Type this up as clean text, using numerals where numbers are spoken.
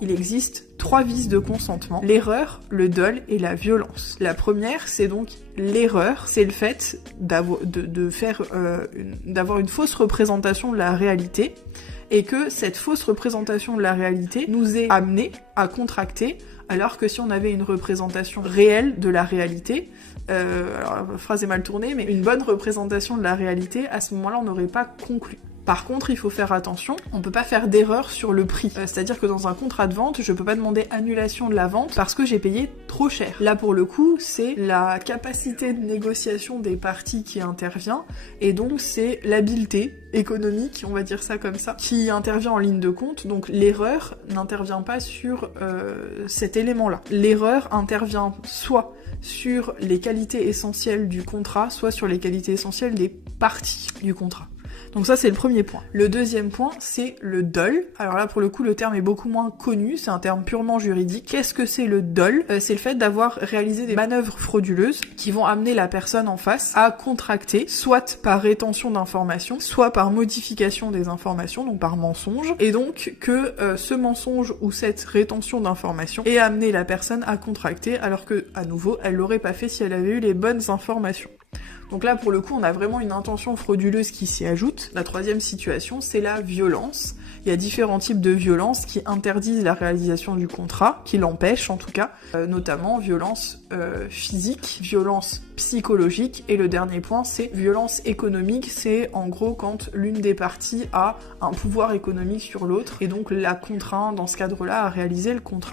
Il existe 3 vices de consentement: l'erreur, le dol et la violence. La première, c'est donc l'erreur, c'est le fait d'avoir une fausse représentation de la réalité, et que cette fausse représentation de la réalité nous est amenée à contracter, alors que si on avait une représentation réelle de la réalité, alors la phrase est mal tournée, mais une bonne représentation de la réalité, à ce moment-là, on n'aurait pas conclu. Par contre, il faut faire attention, on peut pas faire d'erreur sur le prix. C'est-à-dire que dans un contrat de vente, je peux pas demander annulation de la vente parce que j'ai payé trop cher. Là, pour le coup, c'est la capacité de négociation des parties qui intervient, et donc c'est l'habileté économique, on va dire ça comme ça, qui intervient en ligne de compte. Donc l'erreur n'intervient pas sur cet élément-là. L'erreur intervient soit sur les qualités essentielles du contrat, soit sur les qualités essentielles des parties du contrat. Donc ça, c'est le premier point. Le deuxième point, c'est le dol. Alors là, pour le coup, le terme est beaucoup moins connu, c'est un terme purement juridique. Qu'est-ce que c'est le dol ? C'est le fait d'avoir réalisé des manœuvres frauduleuses qui vont amener la personne en face à contracter, soit par rétention d'informations, soit par modification des informations, donc par mensonge, et donc que ce mensonge ou cette rétention d'informations ait amené la personne à contracter, alors que, à nouveau, elle l'aurait pas fait si elle avait eu les bonnes informations. Donc là, pour le coup, on a vraiment une intention frauduleuse qui s'y ajoute. La troisième situation, c'est la violence. Il y a différents types de violences qui interdisent la réalisation du contrat, qui l'empêchent en tout cas, notamment violence physique, violence psychologique, et le dernier point, c'est violence économique. C'est en gros quand l'une des parties a un pouvoir économique sur l'autre, et donc la contraint, dans ce cadre-là, à réaliser le contrat.